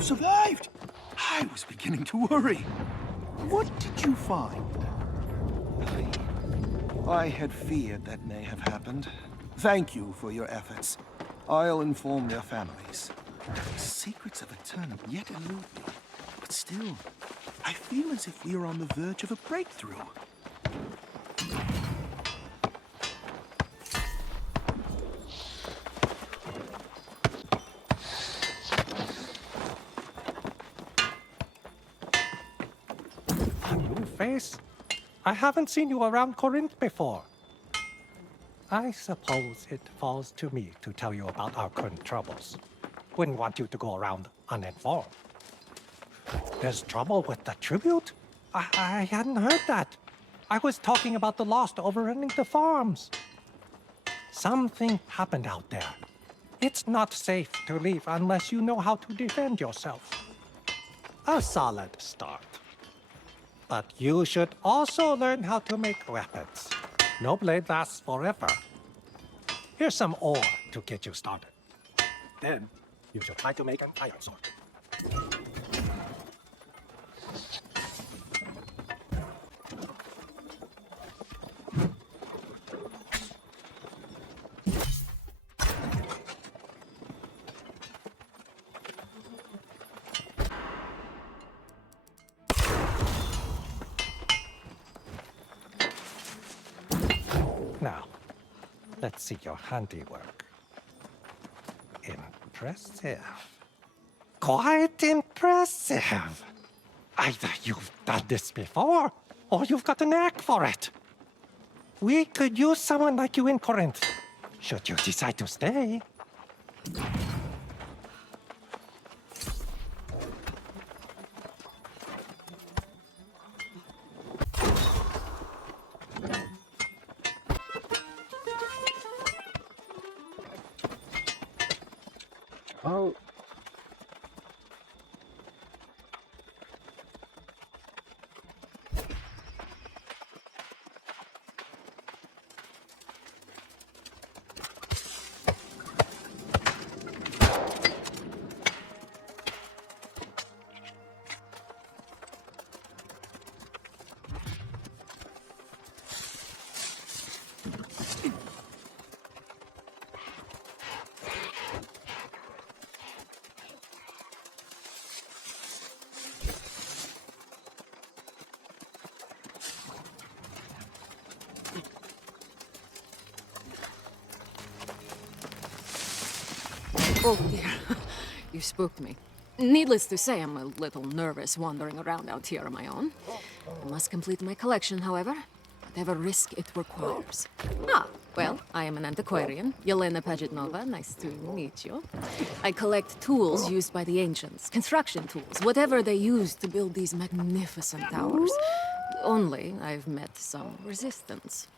You survived! I was beginning to worry. What did you find? I had feared that may have happened. Thank you for your efforts. I'll inform their families. The secrets of Eternum yet elude me. But still, I feel as if we are on the verge of a breakthrough. New face? I haven't seen you around Corinth before. I suppose it falls to me to tell you about our current troubles. Wouldn't want you to go around uninformed. There's trouble with the tribute? I hadn't heard that. I was talking about the Lost overrunning the farms. Something happened out there. It's not safe to leave unless you know how to defend yourself. A solid start. But you should also learn how to make weapons. No blade lasts forever. Here's some ore to get you started. Then, you should try to make an iron sword. Now, let's see your handiwork. Impressive. Quite impressive. Either you've done this before, or you've got a knack for it. We could use someone like you in Corinth, should you decide to stay. Oh. Oh dear, you spooked me. Needless to say, I'm a little nervous wandering around out here on my own. I must complete my collection, however, whatever risk it requires. Ah, well, I am an antiquarian, Yelena Pajitnova, nice to meet you. I collect tools used by the ancients, construction tools, whatever they used to build these magnificent towers. Only I've met some resistance.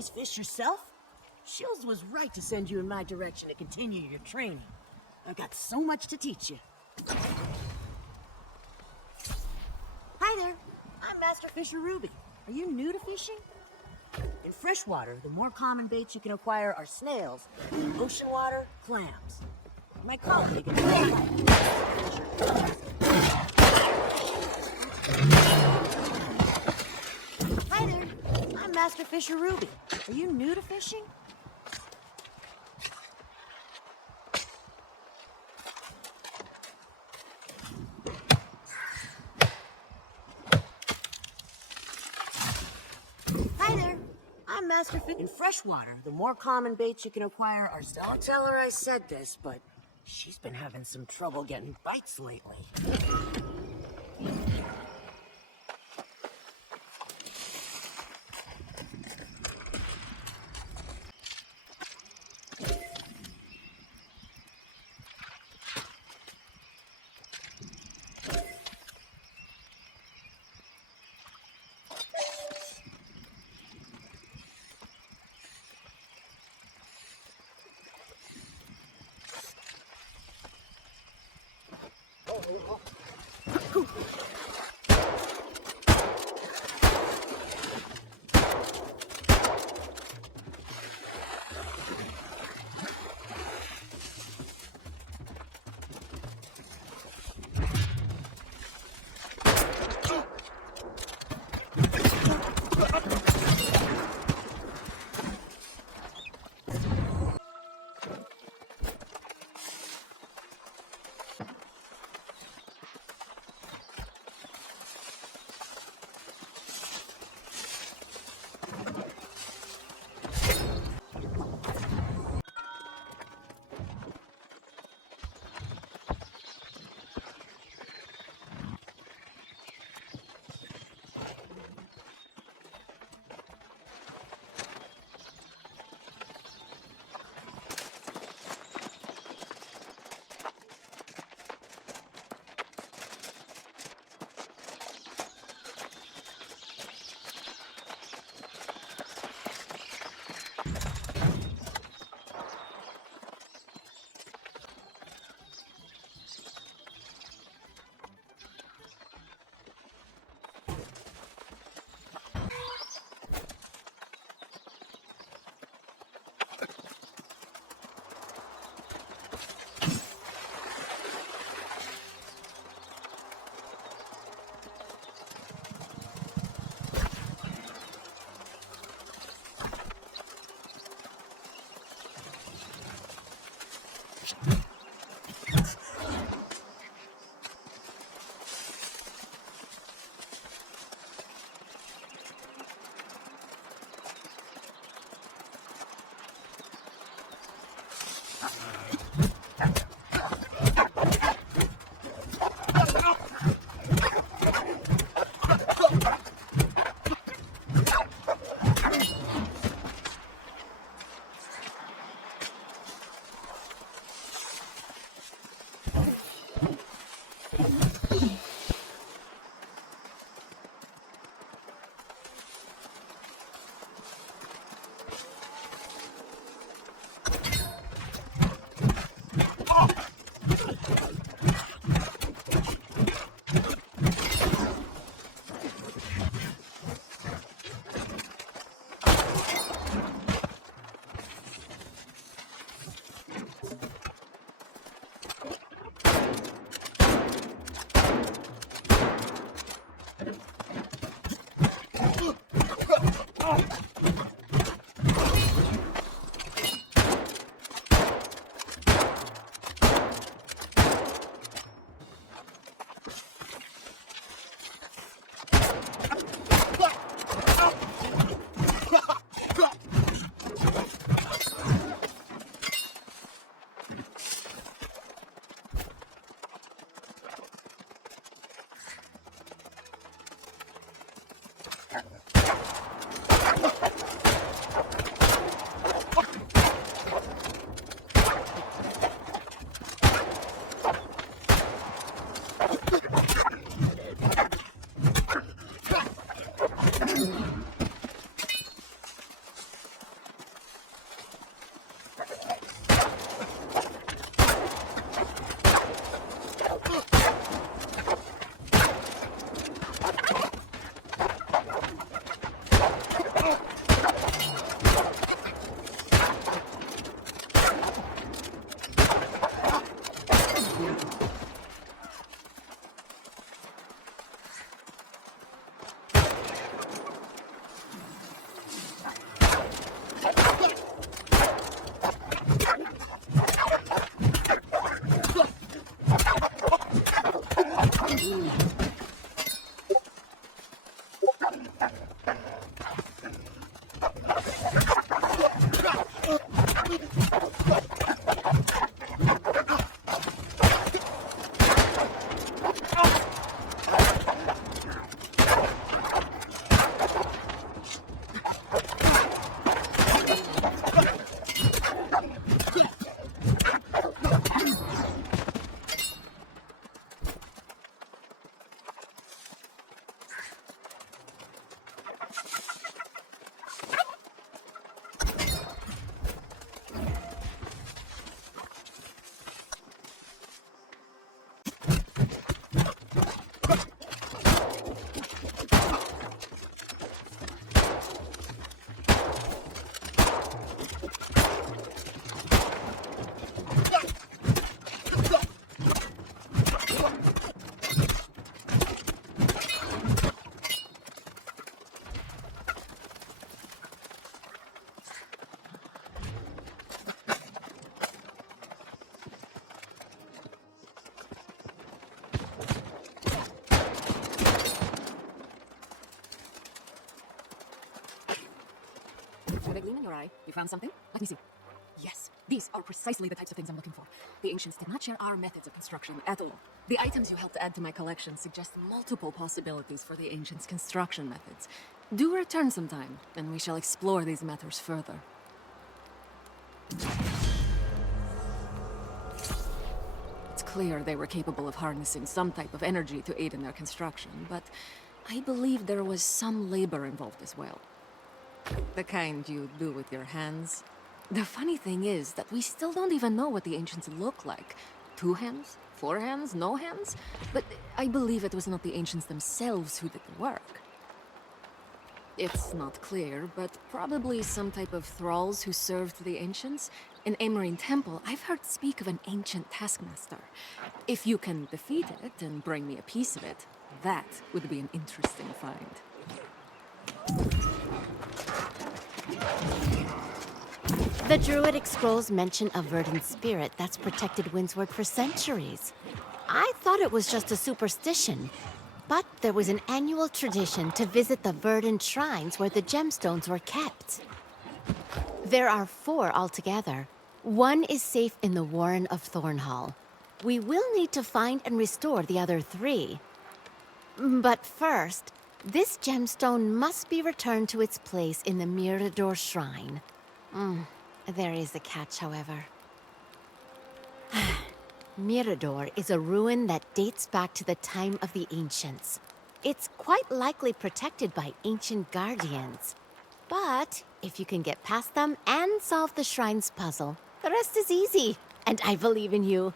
these fish yourself? Shields was right to send you in my direction to continue your training. I've got so much to teach you. Hi there. I'm Master Fisher Ruby. Are you new to fishing? In freshwater, the more common baits you can acquire are snails. In ocean water, clams. My colleague... Hi there. I'm Master Fisher Ruby. Are you new to fishing? Hi there. I'm Master Fisher. In freshwater, the more common baits you can acquire are... Don't tell her I said this, but she's been having some trouble getting bites lately. Samurai, you found something? Let me see. Yes, these are precisely the types of things I'm looking for. The ancients did not share our methods of construction at all. The items you helped add to my collection suggest multiple possibilities for the ancients' construction methods. Do return sometime, and we shall explore these matters further. It's clear they were capable of harnessing some type of energy to aid in their construction, but I believe there was some labor involved as well. The kind you do with your hands. The funny thing is that we still don't even know what the ancients look like. 2 hands? 4 hands? No hands? But I believe it was not the ancients themselves who did the work. It's not clear, but probably some type of thralls who served the ancients. In Amarine Temple, I've heard speak of an ancient taskmaster. If you can defeat it and bring me a piece of it, that would be an interesting find. The Druidic scrolls mention a verdant spirit that's protected Windsward for centuries. I thought it was just a superstition, but there was an annual tradition to visit the verdant shrines where the gemstones were kept. There are 4 altogether. 1 is safe in the Warren of Thornhall. We will need to find and restore the other 3. But first, this gemstone must be returned to its place in the Mirador Shrine. There is a catch, however. Mirador is a ruin that dates back to the time of the ancients. It's quite likely protected by ancient guardians. But if you can get past them and solve the shrine's puzzle, the rest is easy. And I believe in you.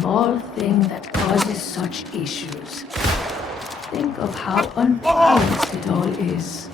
small thing that causes such issues. Think of how unbalanced it all is.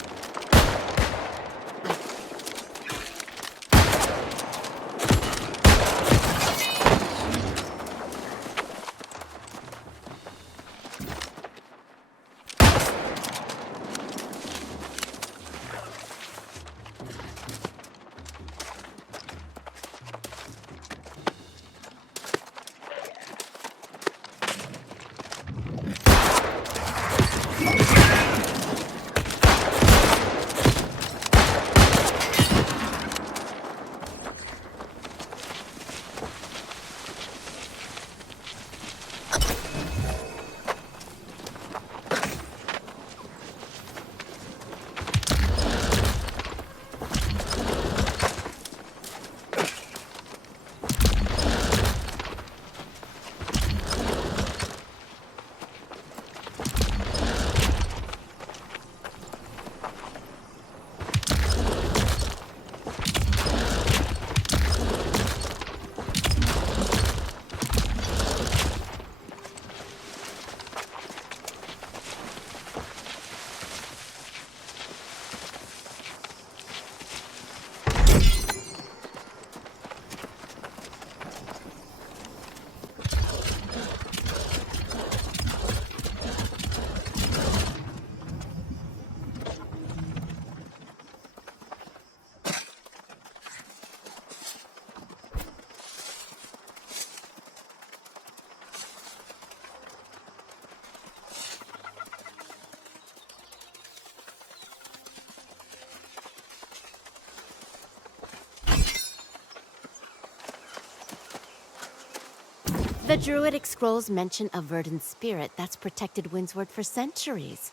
The Druidic scrolls mention a verdant spirit that's protected Windsward for centuries.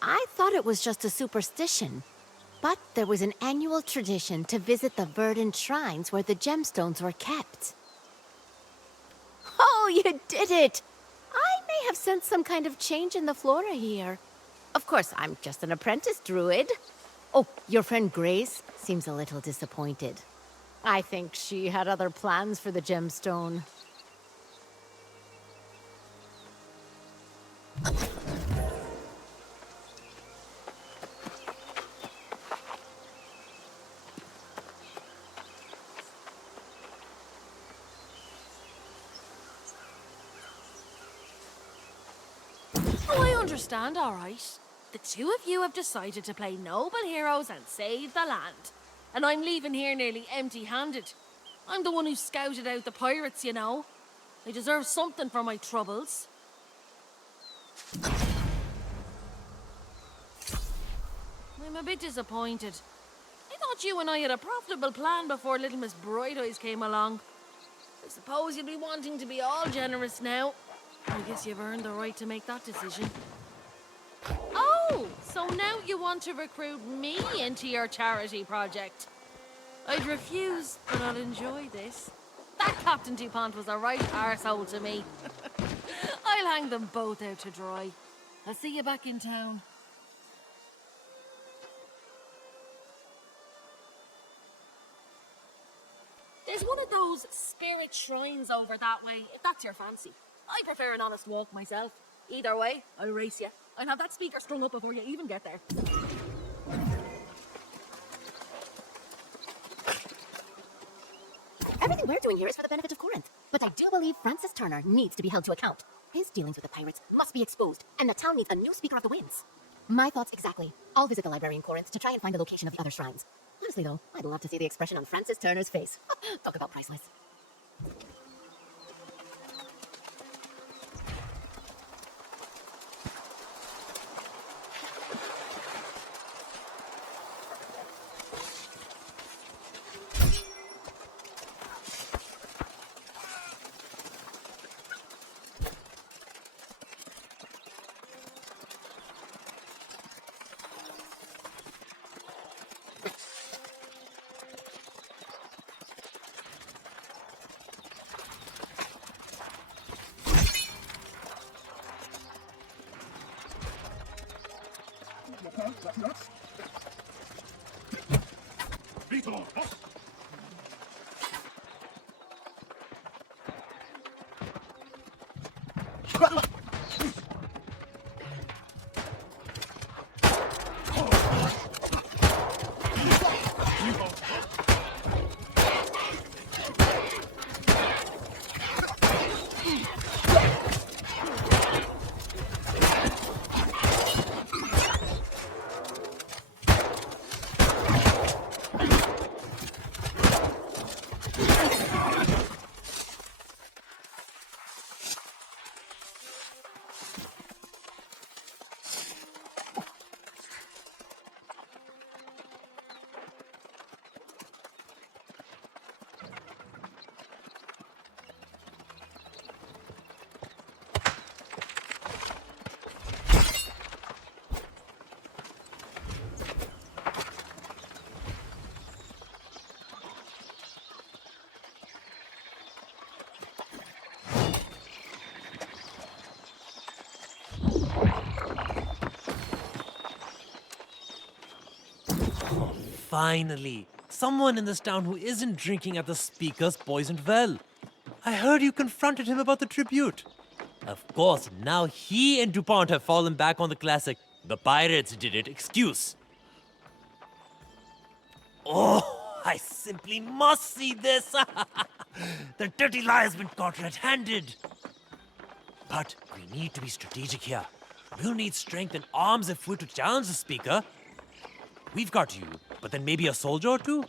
I thought it was just a superstition, but there was an annual tradition to visit the verdant shrines where the gemstones were kept. Oh, you did it! I may have sensed some kind of change in the flora here. Of course, I'm just an apprentice druid. Oh, your friend Grace seems a little disappointed. I think she had other plans for the gemstone. Oh, I understand, all right. The two of you have decided to play noble heroes and save the land. And I'm leaving here nearly empty-handed. I'm the one who scouted out the pirates, you know. I deserve something for my troubles. I'm a bit disappointed. I thought you and I had a profitable plan before little Miss Bright Eyes came along. I suppose you'll be wanting to be all generous now. I guess you've earned the right to make that decision. Oh, so now you want to recruit me into your charity project. I'd refuse, but I'll enjoy this. That Captain DuPont was a right arsehole to me. I'll hang them both out to dry. I'll see you back in town. There's one of those spirit shrines over that way, if that's your fancy. I prefer an honest walk myself. Either way, I'll race you. I'll have that speaker strung up before you even get there. Everything we're doing here is for the benefit of Corinth. But I do believe Francis Turner needs to be held to account. His dealings with the pirates must be exposed, and the town needs a new Speaker of the Winds. My thoughts exactly. I'll visit the library in Corinth to try and find the location of the other shrines. Honestly, though, I'd love to see the expression on Francis Turner's face. Talk about priceless. Finally, someone in this town who isn't drinking at the speaker's poisoned well. I heard you confronted him about the tribute. Of course, now he and DuPont have fallen back on the classic "the pirates did it" excuse. Oh, I simply must see this! The dirty lie has been caught red-handed. But we need to be strategic here. We'll need strength and arms if we're to challenge the speaker. We've got you, but then maybe a soldier or two?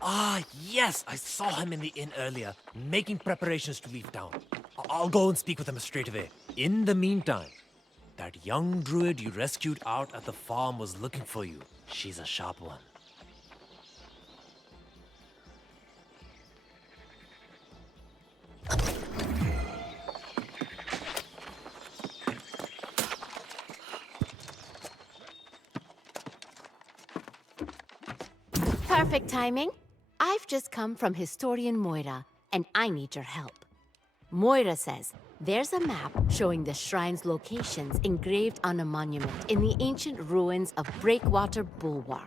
Ah, yes, I saw him in the inn earlier, making preparations to leave town. I'll go and speak with him straight away. In the meantime, that young druid you rescued out at the farm was looking for you. She's a sharp one. Perfect timing. I've just come from Historian Moira, and I need your help. Moira says there's a map showing the shrine's locations engraved on a monument in the ancient ruins of Breakwater Bulwark.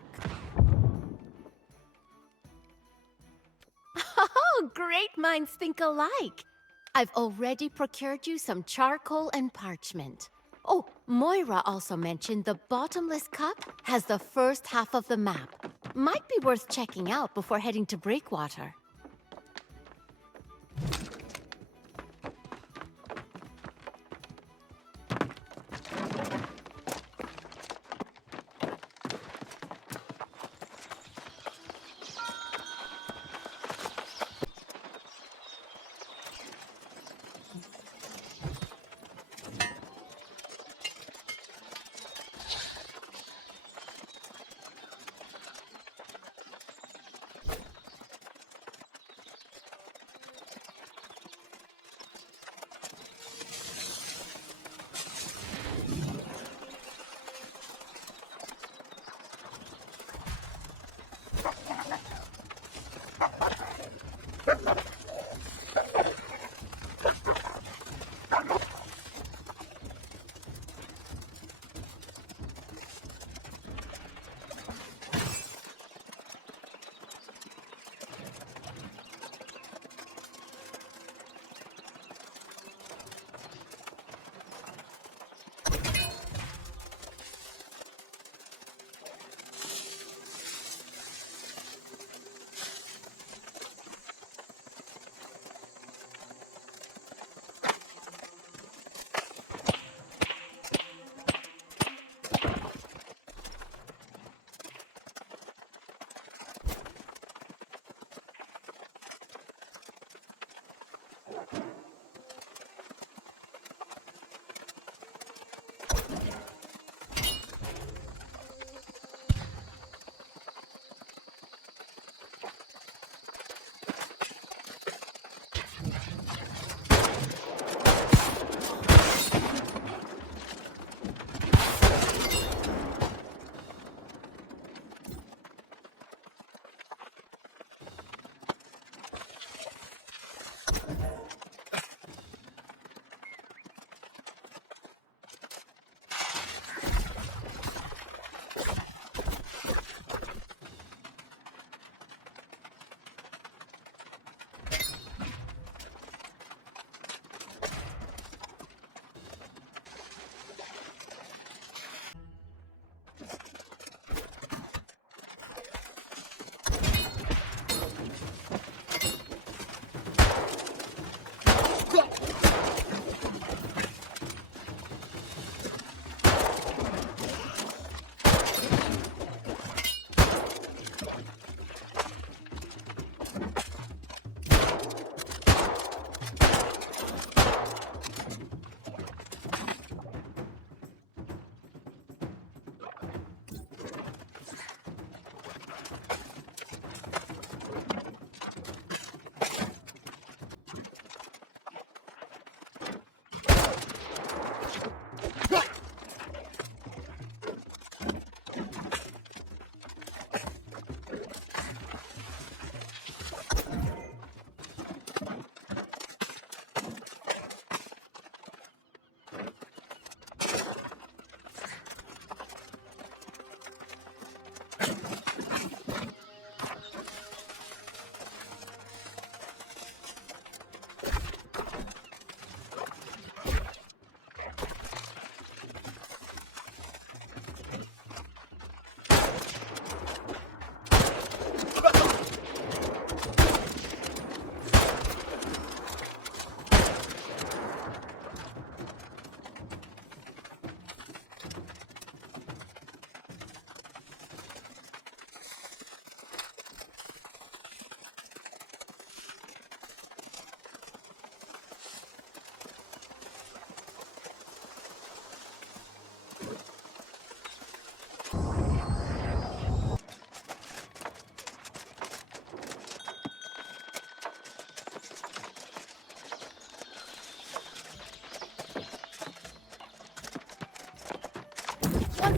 Oh, great minds think alike. I've already procured you some charcoal and parchment. Oh, Moira also mentioned the bottomless cup has the first half of the map. Might be worth checking out before heading to Breakwater.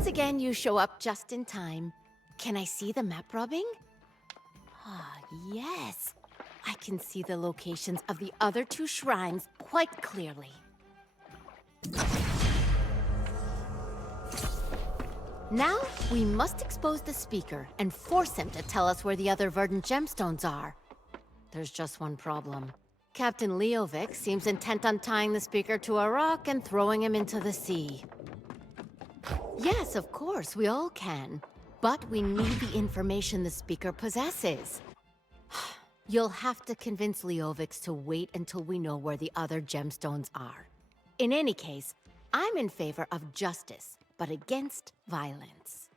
Once again, you show up just in time. Can I see the map rubbing? Ah, yes. I can see the locations of the other 2 shrines quite clearly. Now, we must expose the speaker and force him to tell us where the other verdant gemstones are. There's just one problem. Captain Lvls seems intent on tying the speaker to a rock and throwing him into the sea. Yes, of course, we all can. But we need the information the speaker possesses. You'll have to convince Lvls to wait until we know where the other gemstones are. In any case, I'm in favor of justice, but against violence.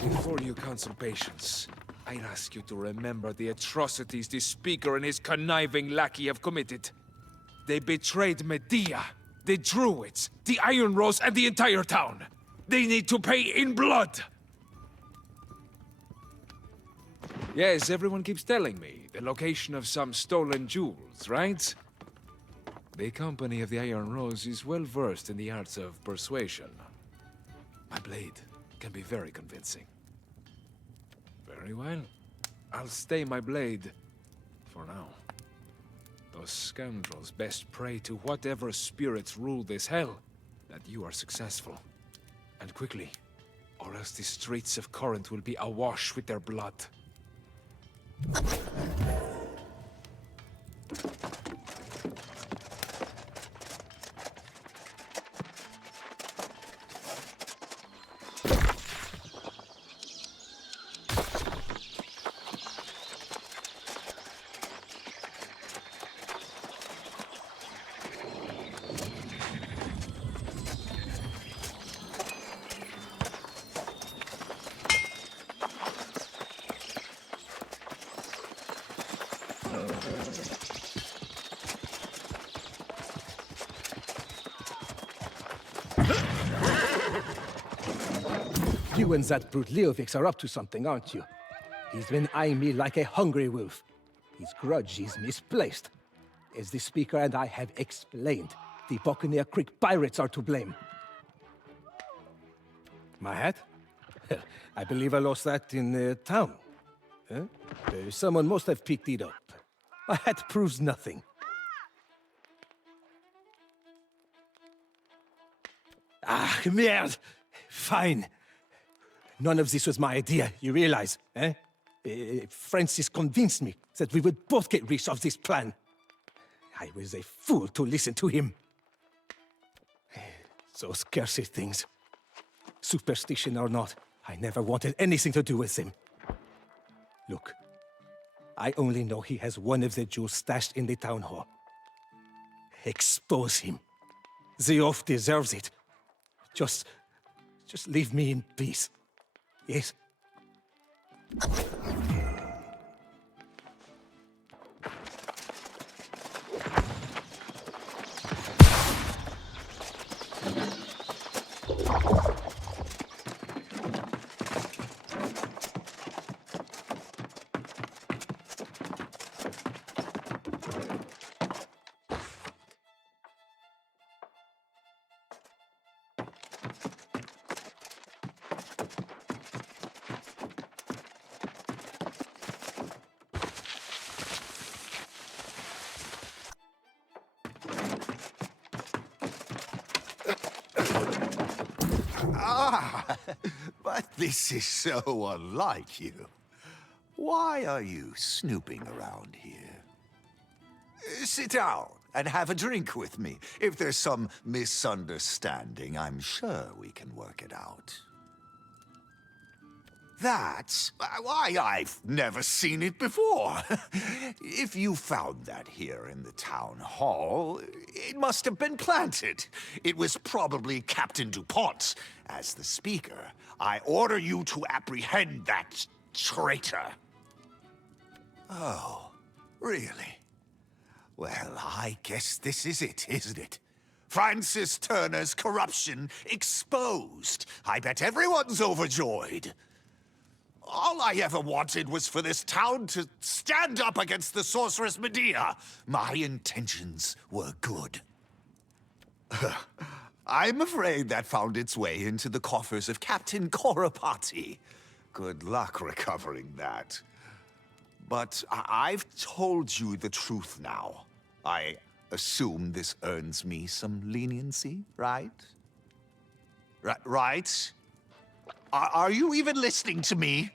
Before you counsel patience, I ask you to remember the atrocities this speaker and his conniving lackey have committed. They betrayed Medea, the Druids, the Iron Rose, and the entire town. They need to pay in blood! Yes, everyone keeps telling me the location of some stolen jewels, right? The company of the Iron Rose is well versed in the arts of persuasion. My blade can be very convincing. Very well. I'll stay my blade for now. Those scoundrels best pray to whatever spirits rule this hell that you are successful. And quickly, or else the streets of Corinth will be awash with their blood. You and that brute Lvls are up to something, aren't you? He's been eyeing me like a hungry wolf. His grudge is misplaced. As the speaker and I have explained, the Buccaneer Creek pirates are to blame. My hat? I believe I lost that in town. Huh? Someone must have picked it up. My hat proves nothing. Ah, merde! Fine. None of this was my idea, you realize, eh? Francis convinced me that we would both get rich off this plan. I was a fool to listen to him. Those cursed things. Superstition or not, I never wanted anything to do with him. Look, I only know he has one of the jewels stashed in the town hall. Expose him. The oaf deserves it. Just leave me in peace. Yes? Ah, but this is so unlike you. Why are you snooping around here? Sit down and have a drink with me. If there's some misunderstanding, I'm sure we can work it out. That's why I've never seen it before. If you found that here in the town hall, it must have been planted. It was probably Captain DuPont. As the speaker, I order you to apprehend that traitor. Oh, really? Well, I guess this is it, isn't it? Francis Turner's corruption exposed. I bet everyone's overjoyed. All I ever wanted was for this town to stand up against the sorceress Medea. My intentions were good. I'm afraid that found its way into the coffers of Captain Corapati. Good luck recovering that. But I've told you the truth now. I assume this earns me some leniency, right? Right? Are you even listening to me?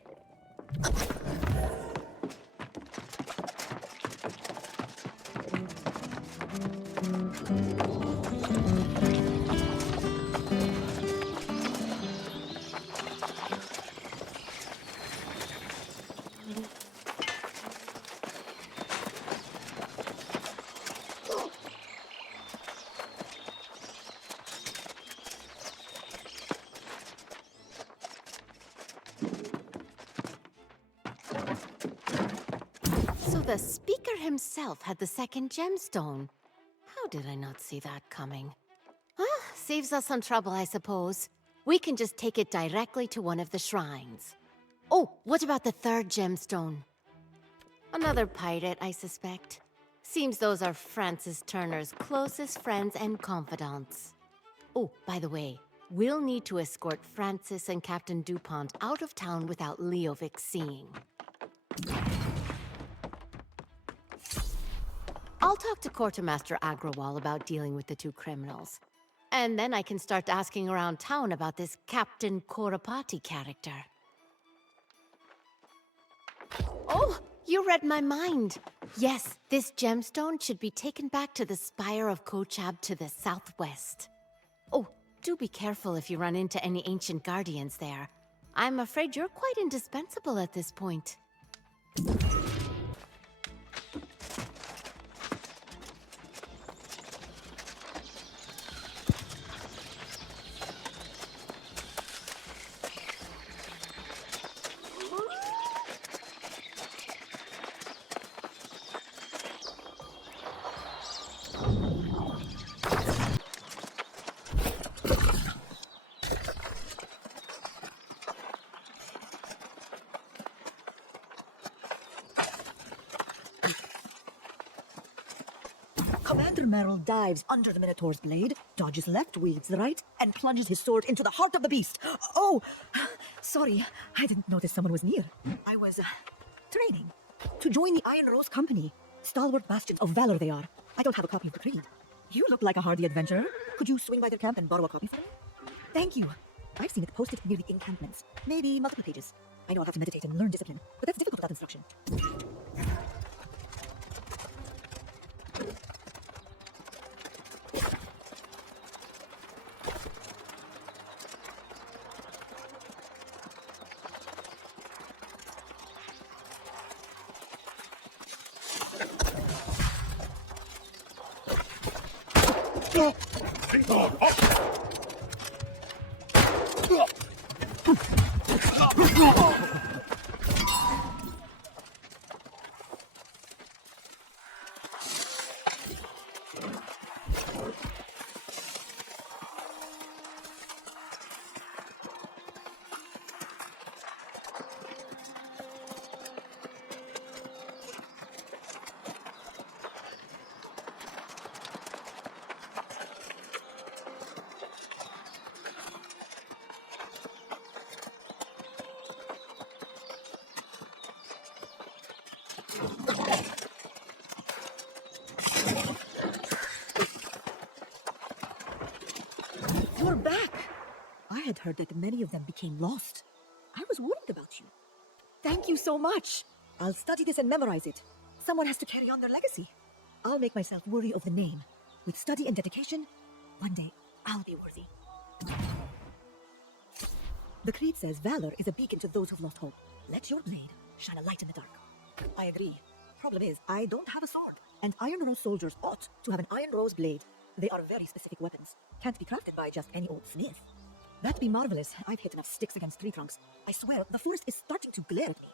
So the speaker himself had the second gemstone. How did I not see that coming? Saves us some trouble, I suppose. We can just take it directly to one of the shrines. Oh, what about the third gemstone? Another pirate, I suspect. Seems those are Francis Turner's closest friends and confidants. Oh, by the way, we'll need to escort Francis and Captain DuPont out of town without Leovic seeing. I'll talk to Quartermaster Agrawal about dealing with the two criminals. And then I can start asking around town about this Captain Corapati character. Oh, you read my mind. Yes, this gemstone should be taken back to the Spire of Kochab to the southwest. Oh, do be careful if you run into any ancient guardians there. I'm afraid you're quite indispensable at this point. Commander Merrill dives under the Minotaur's blade, dodges left, wields the right, and plunges his sword into the heart of the beast. Oh, sorry, I didn't notice someone was near. I was, training to join the Iron Rose Company. Stalwart bastions of valor they are. I don't have a copy of the creed. You look like a hardy adventurer. Could you swing by their camp and borrow a copy for me? Thank you. I've seen it posted near the encampments. Maybe multiple pages. I know I'll have to meditate and learn discipline, but that's difficult without instruction. You're back! I had heard that many of them became lost. I was worried about you. Thank you so much. I'll study this and memorize it. Someone has to carry on their legacy. I'll make myself worthy of the name. With study and dedication, one day I'll be worthy. The creed says valor is a beacon to those who've lost hope. Let your blade shine a light in the dark. I agree. Problem is, I don't have a sword. And Iron Rose soldiers ought to have an Iron Rose blade. They are very specific weapons. Can't be crafted by just any old smith. That'd be marvelous. I've hit enough sticks against tree trunks. I swear, the forest is starting to glare at me.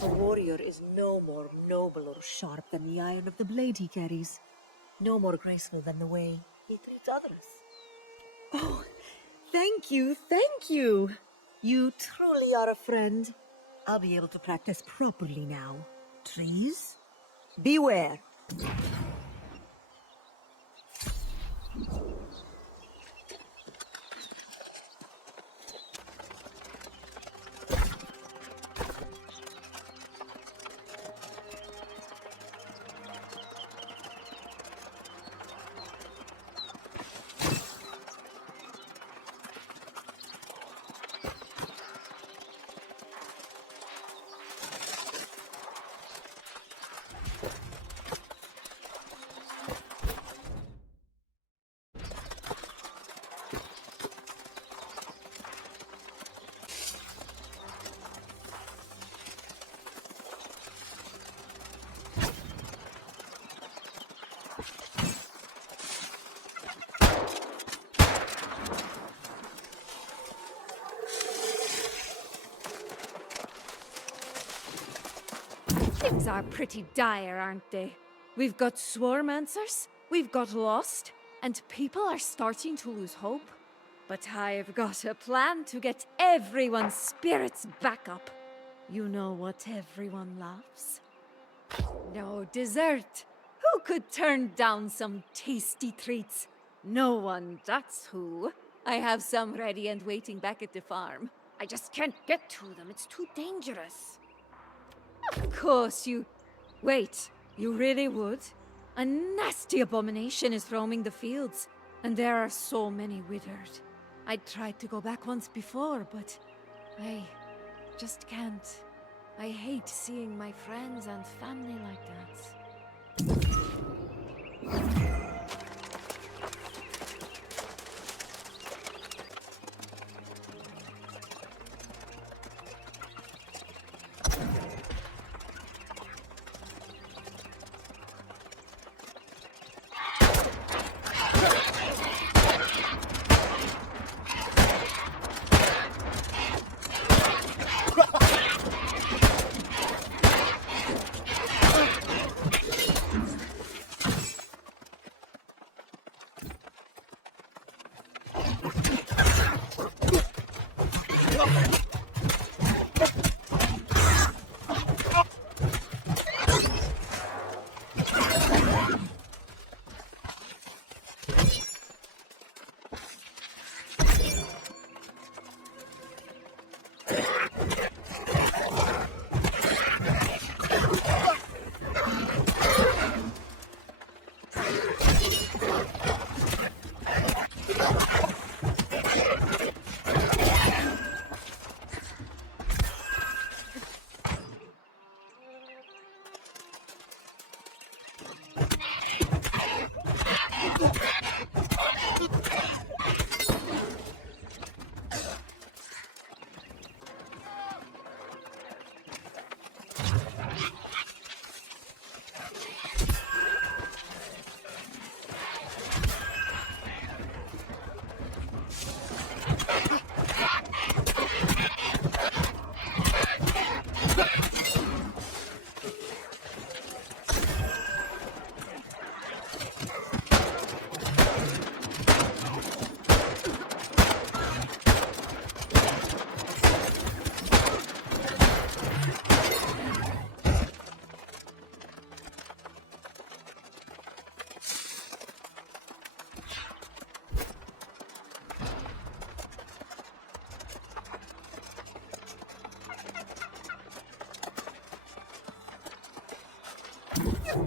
A warrior is no more noble or sharp than the iron of the blade he carries. No more graceful than the way he treats others. Oh, thank you, thank you. You truly are a friend. I'll be able to practice properly now. Trees, beware. Things are pretty dire, aren't they? We've got swarmancers, we've got lost, and people are starting to lose hope. But I've got a plan to get everyone's spirits back up. You know what everyone loves? No dessert. Who could turn down some tasty treats? No one, that's who. I have some ready and waiting back at the farm. I just can't get to them, it's too dangerous. Of course you... Wait, you really would? A nasty abomination is roaming the fields, and there are so many withered. I tried to go back once before, but I just can't. I hate seeing my friends and family like that.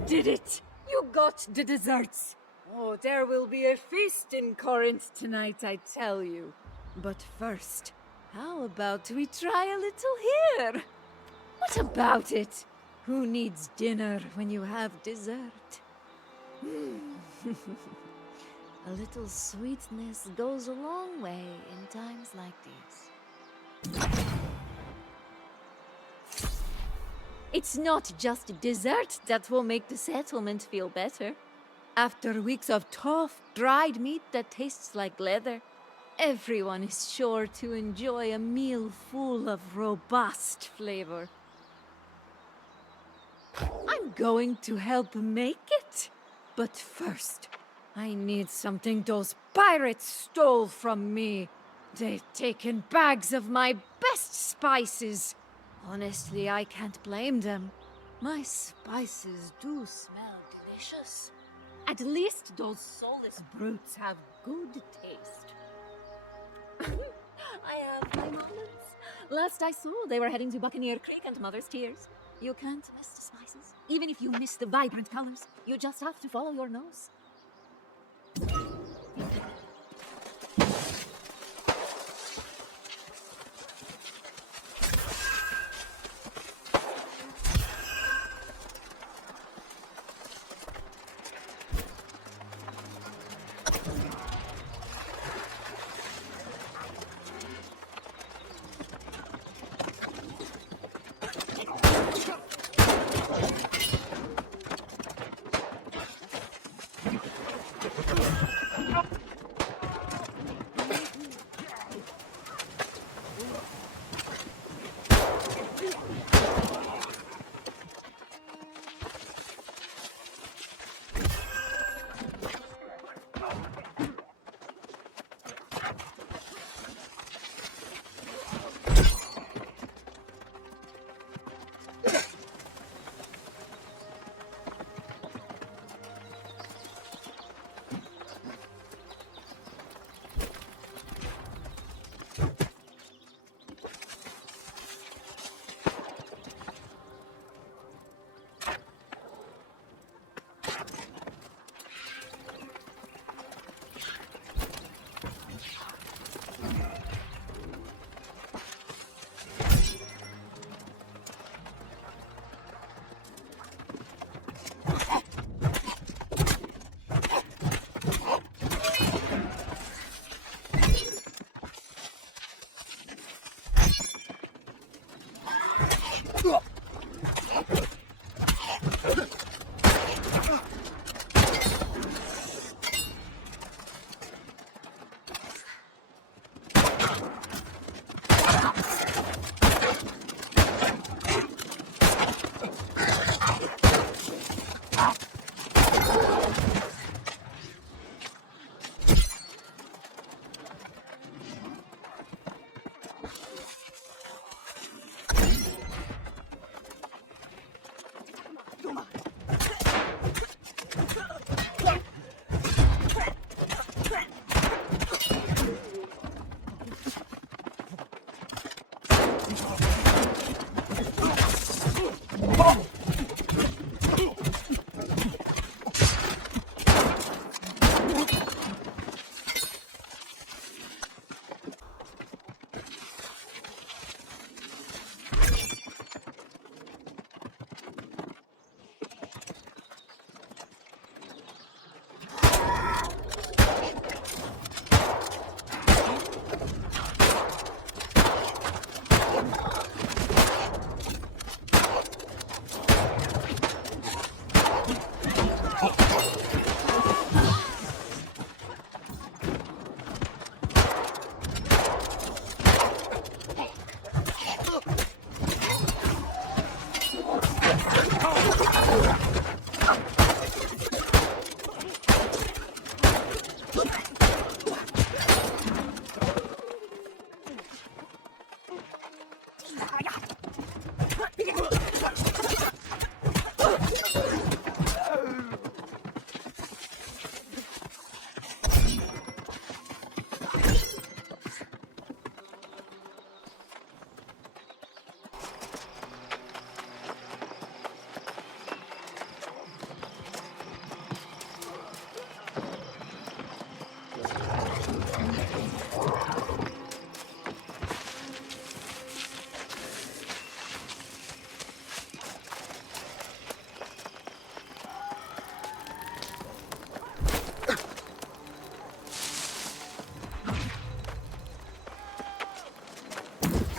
Did it! You got the desserts! Oh, there will be a feast in Corinth tonight, I tell you. But first, how about we try a little here? What about it? Who needs dinner when you have dessert? A little sweetness goes a long way in times like these. It's not just dessert that will make the settlement feel better. After weeks of tough, dried meat that tastes like leather, everyone is sure to enjoy a meal full of robust flavor. I'm going to help make it. But first, I need something those pirates stole from me. They've taken bags of my best spices. Honestly, I can't blame them. My spices do smell delicious. At least those soulless brutes have good taste. I have my moments. Last I saw, they were heading to Buccaneer Creek and Mother's Tears. You can't miss the spices. Even if you miss the vibrant colors, you just have to follow your nose.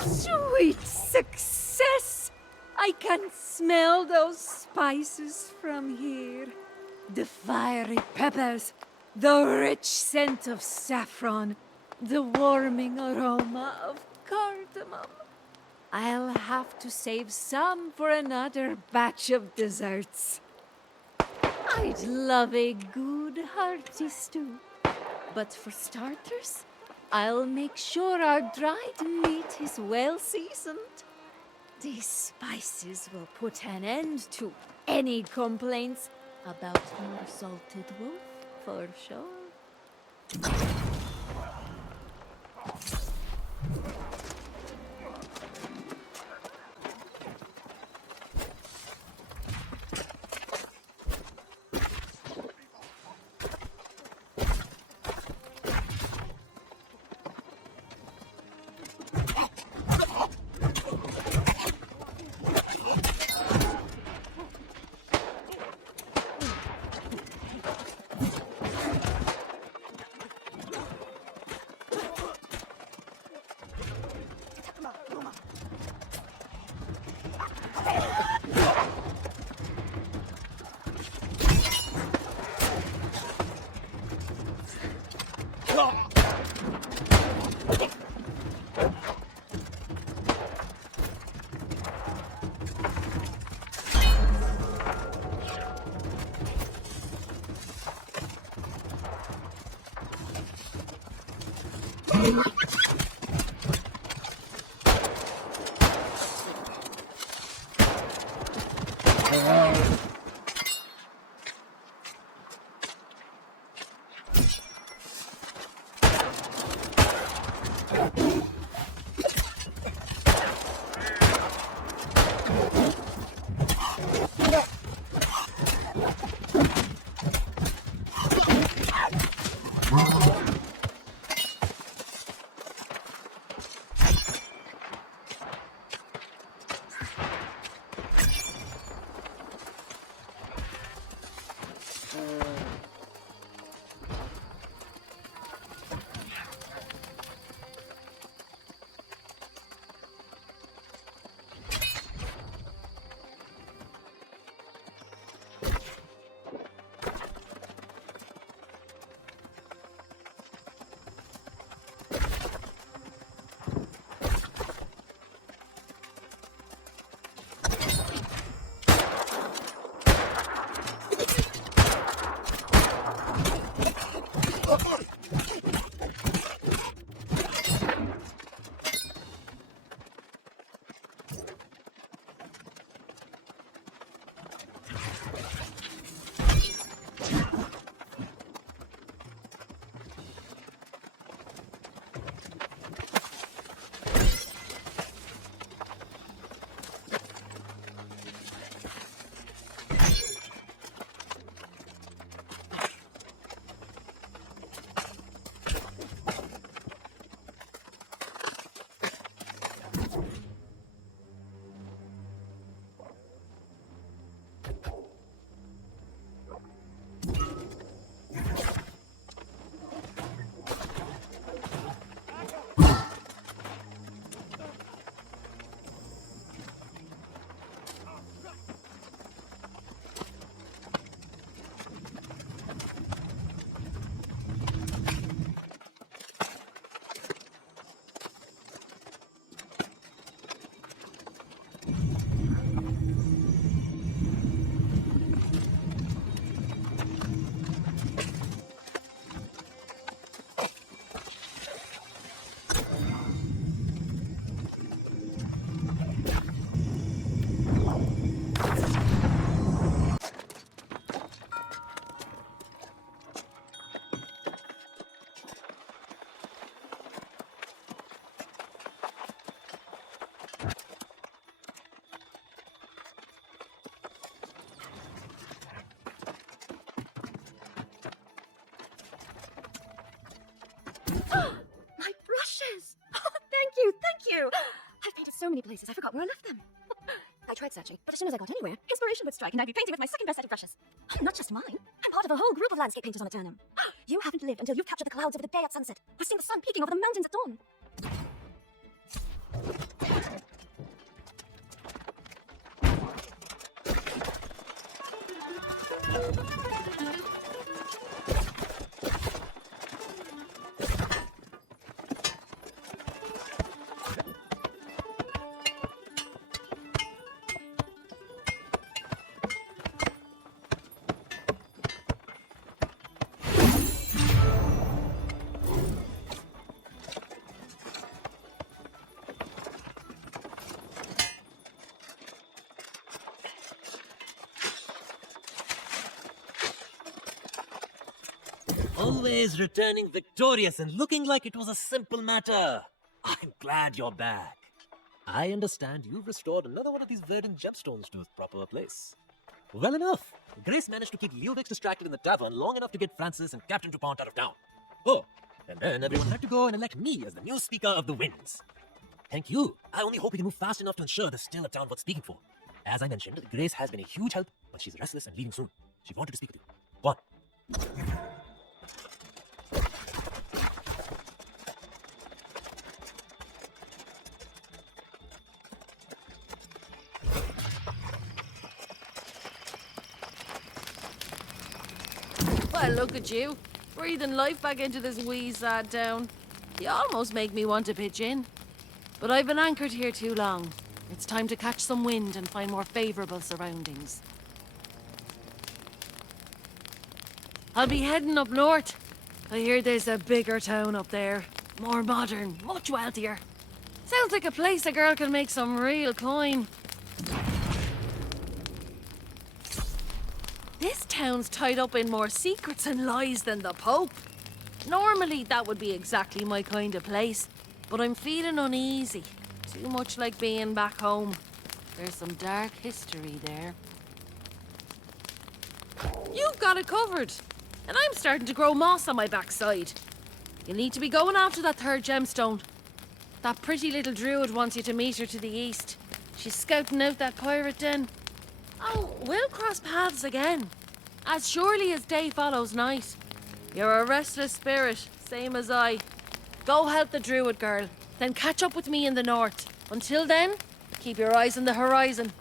Sweet success! I can smell those spices from here. The fiery peppers, the rich scent of saffron, the warming aroma of cardamom. I'll have to save some for another batch of desserts. I'd love a good hearty stew. But for starters, I'll make sure our dried meat is well seasoned. These spices will put an end to any complaints about more salted wolf, for sure. many places, I forgot where I left them. I tried searching, but as soon as I got anywhere, inspiration would strike and I'd be painting with my second-best set of brushes. Not just mine. I'm part of a whole group of landscape painters on Eternum. You haven't lived until you've captured the clouds over the bay at sunset, or seen the sun peeking over the mountains at dawn. Always returning victorious and looking like it was a simple matter. I'm glad you're back. I understand you've restored another one of these verdant gemstones to its proper place. Well enough. Grace managed to keep Lvls distracted in the tavern long enough to get Francis and Captain DuPont out of town. Oh, and then everyone had to go and elect me as the new Speaker of the Winds. Thank you. I only hope we can move fast enough to ensure there's still a town worth speaking for. As I mentioned, Grace has been a huge help, but she's restless and leaving soon. She wanted to speak with you. Go on. Well, look at you, breathing life back into this wee sad town. You almost make me want to pitch in. But I've been anchored here too long. It's time to catch some wind and find more favourable surroundings. I'll be heading up north. I hear there's a bigger town up there. More modern, much wealthier. Sounds like a place a girl can make some real coin. This town's tied up in more secrets and lies than the Pope. Normally, that would be exactly my kind of place, but I'm feeling uneasy. Too much like being back home. There's some dark history there. You've got it covered, and I'm starting to grow moss on my backside. You'll need to be going after that third gemstone. That pretty little druid wants you to meet her to the east. She's scouting out that pirate den. Oh, we'll cross paths again. As surely as day follows night. You're a restless spirit, same as I. Go help the druid girl, then catch up with me in the north. Until then, keep your eyes on the horizon.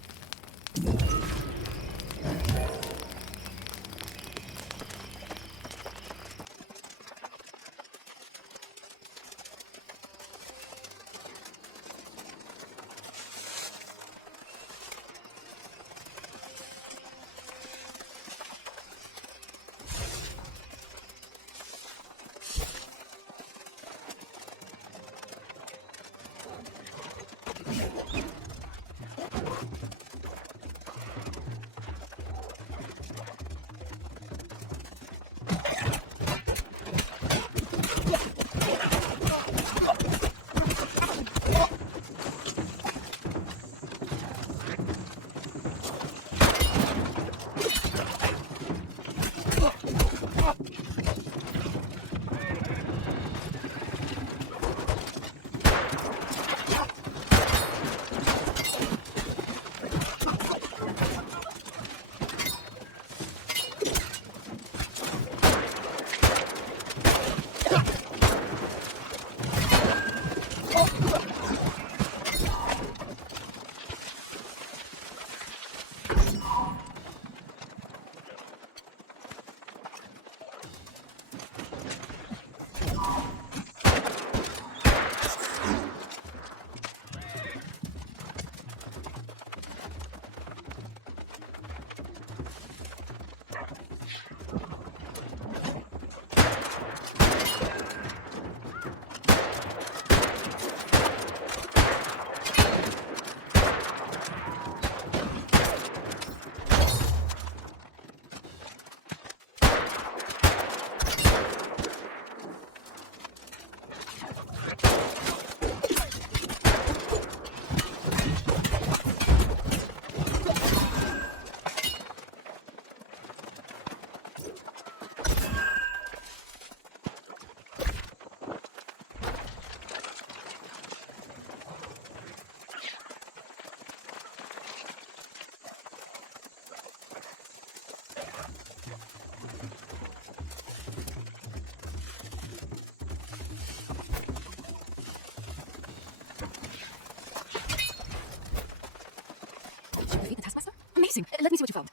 amazing. Let me see what you found.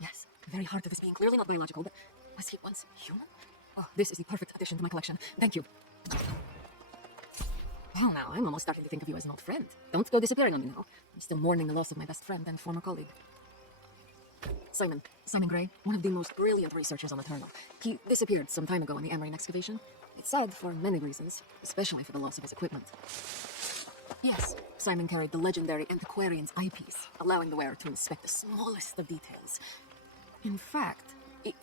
Yes, the very heart of this being, clearly not biological, but was he once human? Oh, this is the perfect addition to my collection. Thank you. Well, now, I'm almost starting to think of you as an old friend. Don't go disappearing on me now. I'm still mourning the loss of my best friend and former colleague. Simon Gray, one of the most brilliant researchers on Eternal. He disappeared some time ago in the Amarine excavation. It's sad for many reasons, especially for the loss of his equipment. Yes, Simon carried the legendary antiquarian's eyepiece, allowing the wearer to inspect the smallest of details. In fact,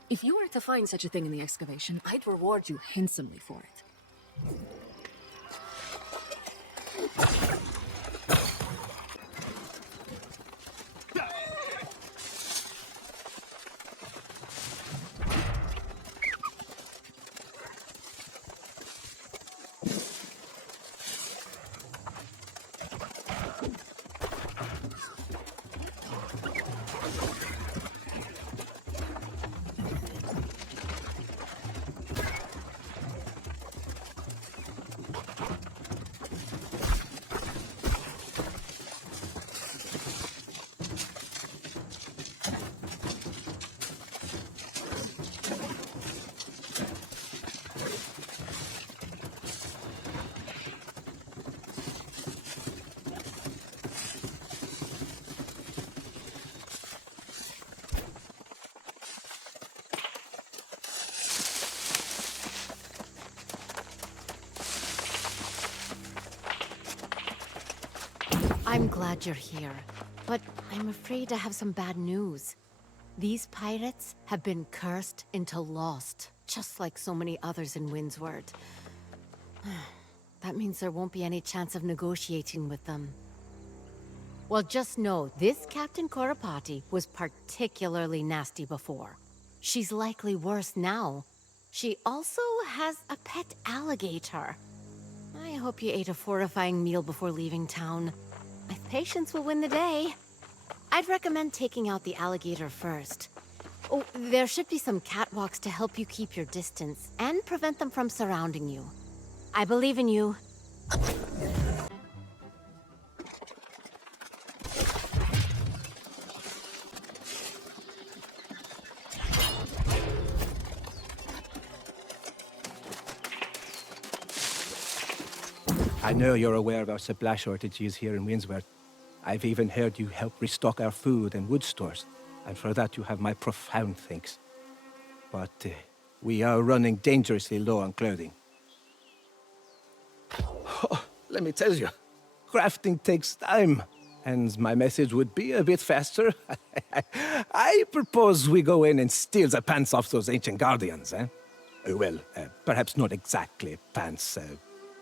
if you were to find such a thing in the excavation, I'd reward you handsomely for it. I'm glad you're here, but I'm afraid I have some bad news. These pirates have been cursed into lost, just like so many others in Windsward. That means there won't be any chance of negotiating with them. Well, just know, this Captain Korapati was particularly nasty before. She's likely worse now. She also has a pet alligator. I hope you ate a fortifying meal before leaving town. Patience will win the day. I'd recommend taking out the alligator first. Oh, there should be some catwalks to help you keep your distance and prevent them from surrounding you. I believe in you. I know you're aware of our supply shortages here in Windsward. I've even heard you help restock our food and wood stores, and for that you have my profound thanks. But we are running dangerously low on clothing. Oh, let me tell you, crafting takes time, and my message would be a bit faster. I propose we go in and steal the pants off those ancient guardians, eh? Well, perhaps not exactly pants,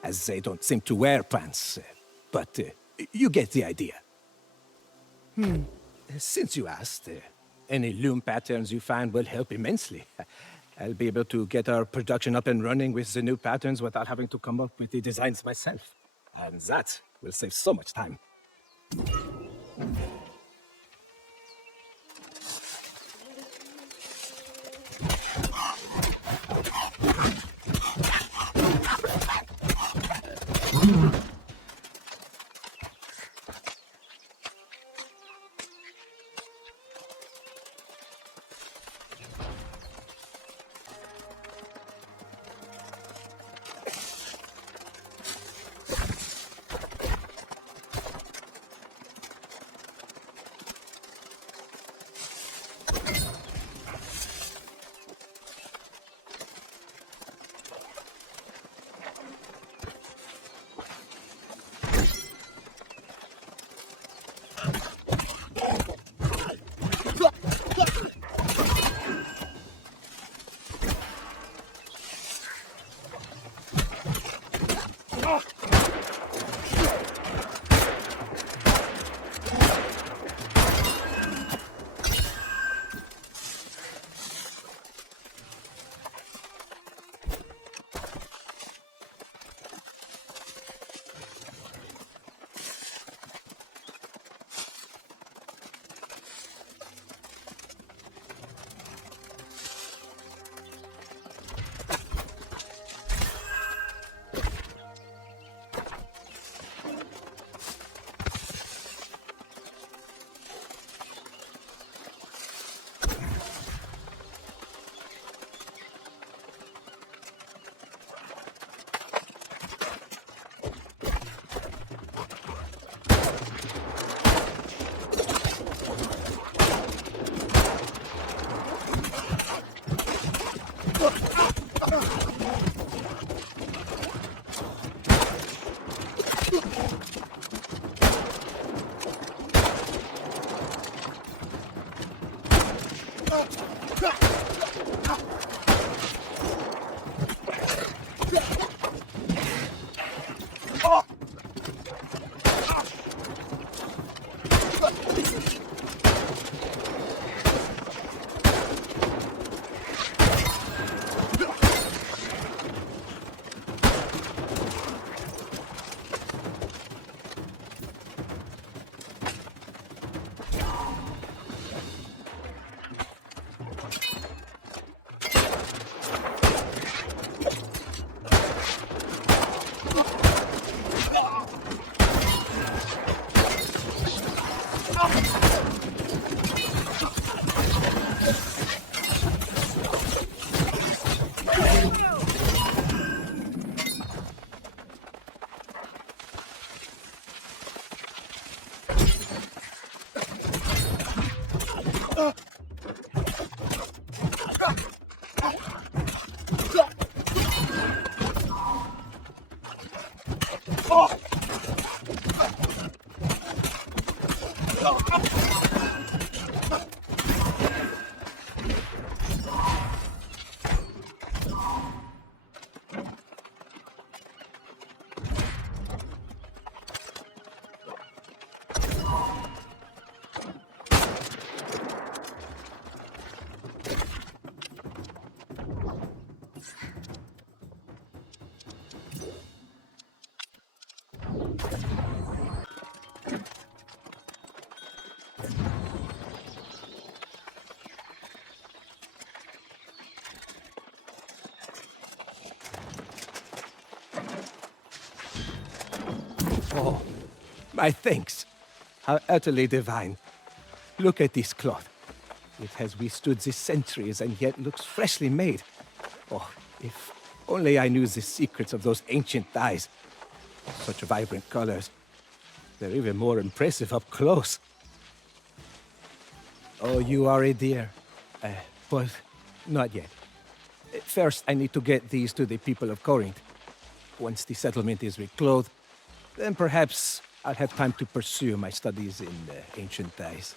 as they don't seem to wear pants, but you get the idea. Since you asked, any loom patterns you find will help immensely. I'll be able to get our production up and running with the new patterns without having to come up with the designs myself. And that will save so much time. Oh, my thanks. How utterly divine. Look at this cloth. It has withstood the centuries and yet looks freshly made. Oh, if only I knew the secrets of those ancient dyes. Such vibrant colors. They're even more impressive up close. Oh, you are a dear. But not yet. First, I need to get these to the people of Corinth. Once the settlement is reclothed, then perhaps I'll have time to pursue my studies in ancient dyes.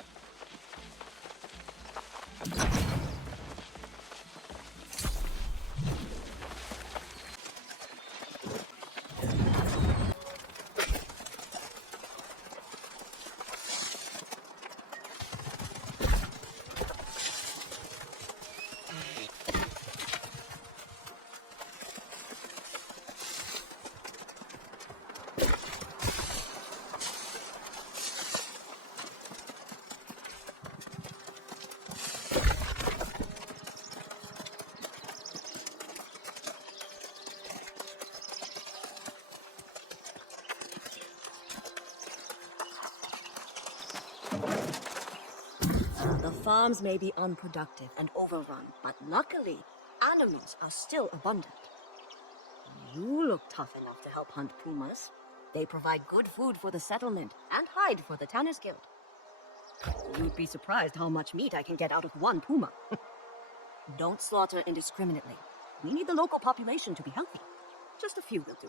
The farms may be unproductive and overrun, but luckily, animals are still abundant. You look tough enough to help hunt pumas. They provide good food for the settlement and hide for the Tanners Guild. You'd be surprised how much meat I can get out of one puma. Don't slaughter indiscriminately. We need the local population to be healthy. Just a few will do.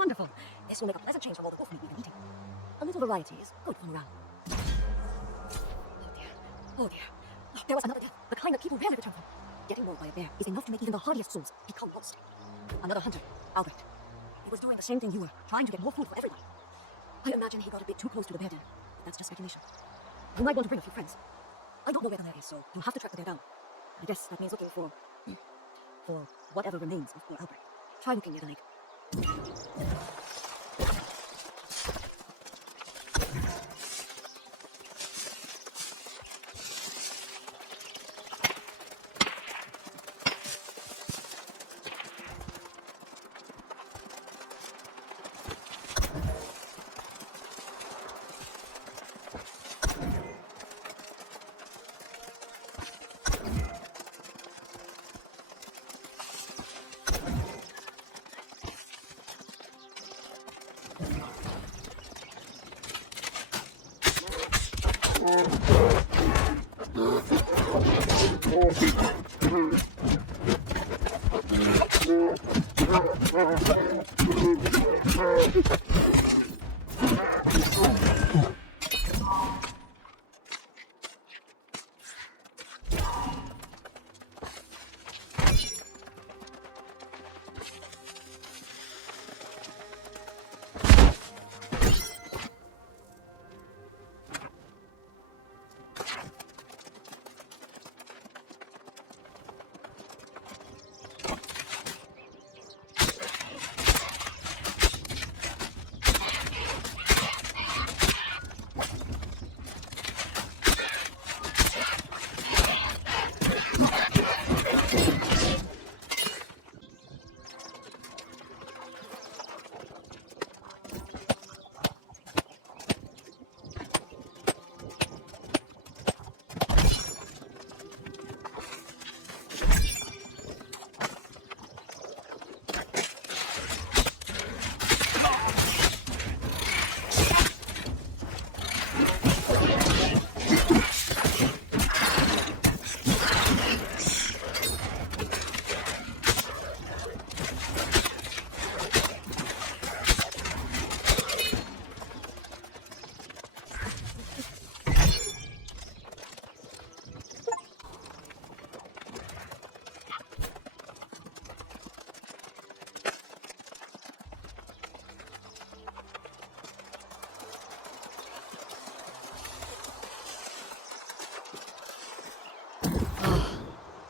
Wonderful. This will make a pleasant change from all the wolf meat we've been eating. A little variety is good for morale. Oh dear. Oh dear. Oh, there was another death. The kind that people rarely return from. Getting mauled by a bear is enough to make even the hardiest souls become lost. Another hunter, Albert. He was doing the same thing you were, trying to get more food for everyone. I imagine he got a bit too close to the bear den, but that's just speculation. You might want to bring a few friends. I don't know where the lair is, so you'll have to track the bear down. I guess that means looking for whatever remains of poor Albert. Try looking near the lake.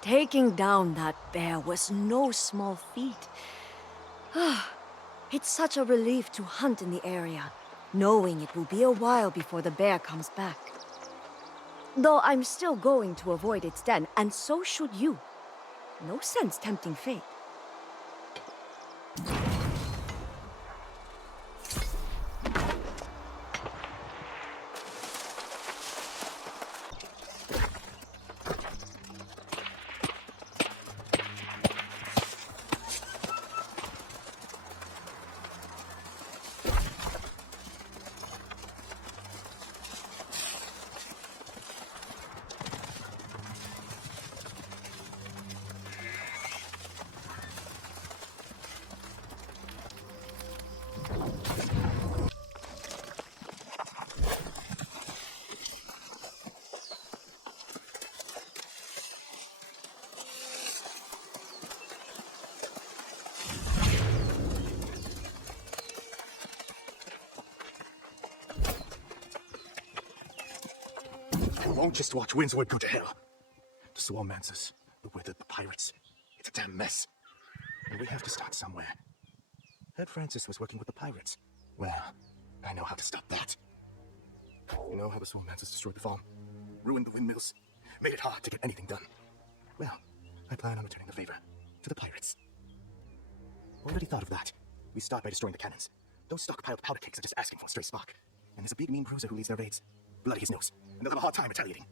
Taking down that bear was no small feat. It's such a relief to hunt in the area, knowing it will be a while before the bear comes back. Though I'm still going to avoid its den, and so should you. No sense tempting fate. I won't just watch Windsor go to hell. The Swarmancers, the Withered, the Pirates. It's a damn mess. And we have to start somewhere. Heard Francis was working with the Pirates. Well, I know how to stop that. You know how the Swarmancers destroyed the farm? Ruined the windmills? Made it hard to get anything done. Well, I plan on returning the favor to the Pirates. Already thought of that. We start by destroying the cannons. Those stockpiled powder cakes are just asking for a stray spark. And there's a big mean bruiser who leads their raids. Bloody his nose. And they'll have a hard time retaliating.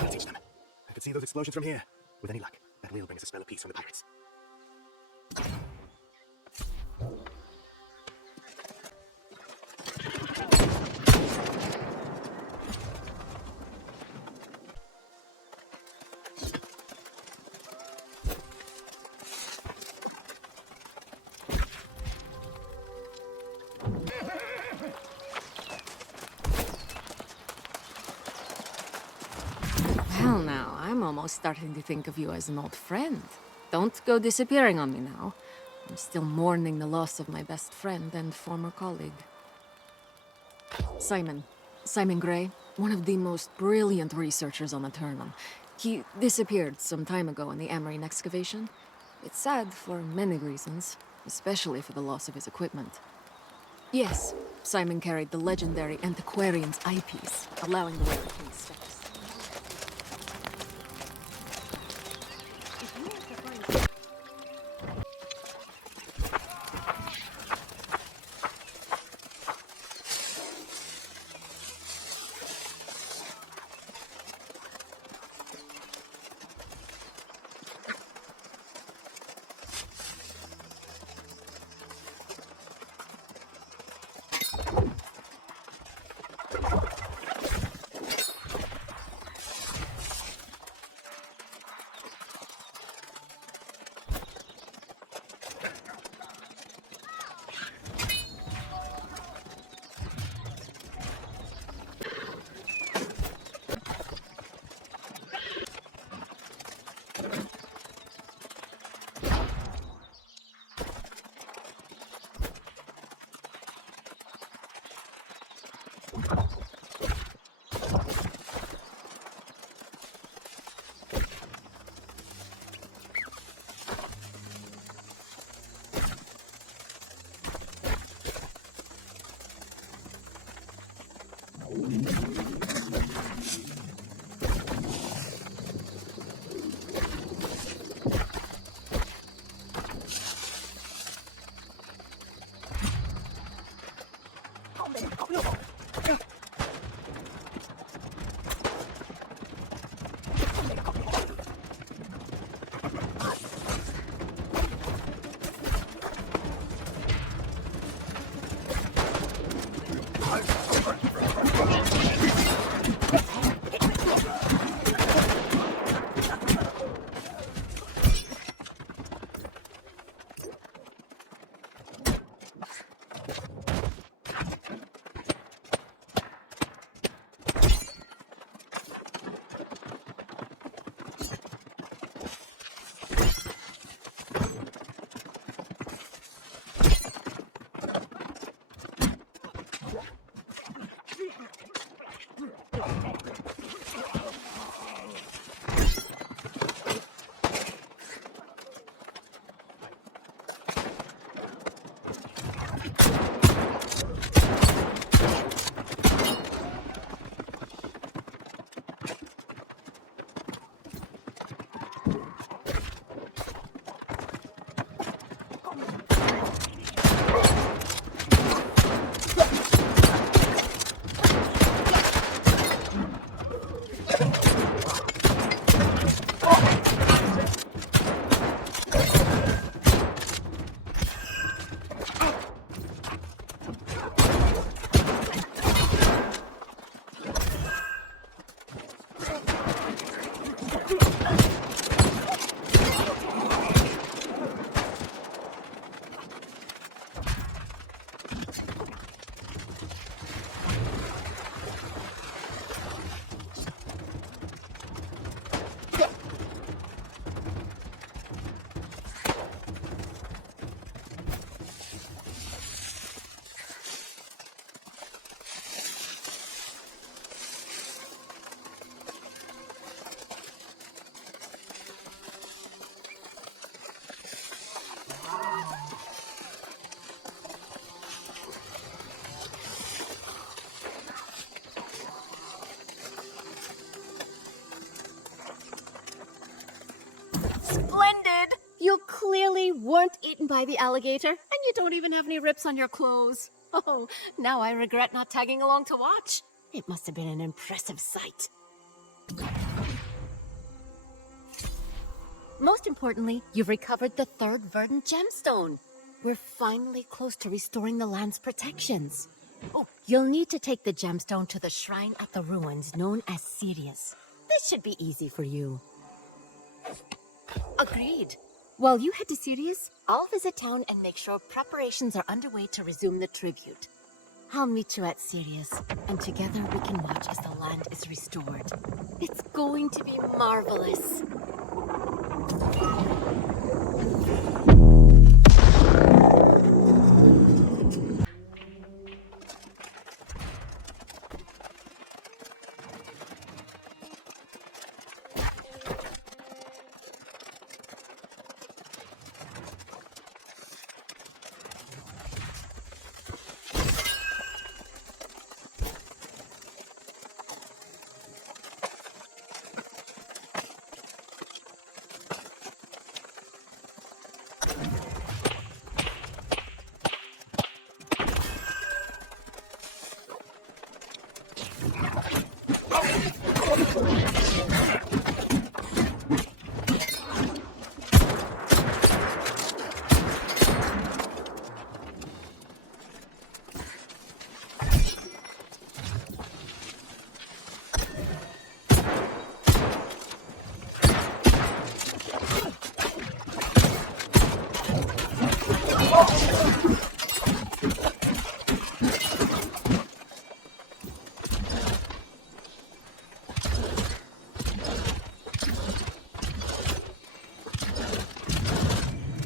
I'll teach them. I could see those explosions from here. With any luck, that will bring us a smell of peace from the pirates. Well, now, I'm almost starting to think of you as an old friend. Don't go disappearing on me now. I'm still mourning the loss of my best friend and former colleague. Simon Gray, one of the most brilliant researchers on Eternum. He disappeared some time ago in the Amarine excavation. It's sad for many reasons, especially for the loss of his equipment. Yes, Simon carried the legendary Antiquarian's eyepiece, allowing the wearer King's steps. by the alligator, and you don't even have any rips on your clothes. Oh, now I regret not tagging along to watch. It must have been an impressive sight. Most importantly, you've recovered the third verdant gemstone. We're finally close to restoring the land's protections. Oh, you'll need to take the gemstone to the shrine at the ruins known as Sirius. This should be easy for you. Agreed. While you head to Sirius, I'll visit town and make sure preparations are underway to resume the tribute. I'll meet you at Sirius, and together we can watch as the land is restored. It's going to be marvelous.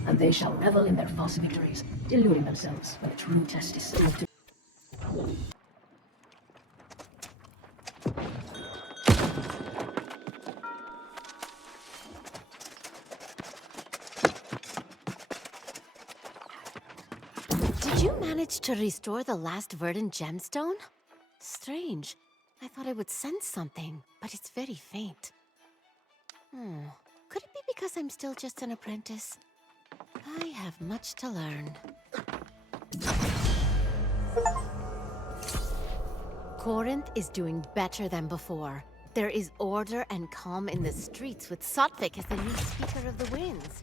And they shall revel in their false victories, deluding themselves when the true test is still to. Did you manage to restore the last verdant gemstone? Strange. I thought I would sense something, but it's very faint. Could it be because I'm still just an apprentice? I have much to learn. Corinth is doing better than before. There is order and calm in the streets with Sotvik as the new speaker of the winds.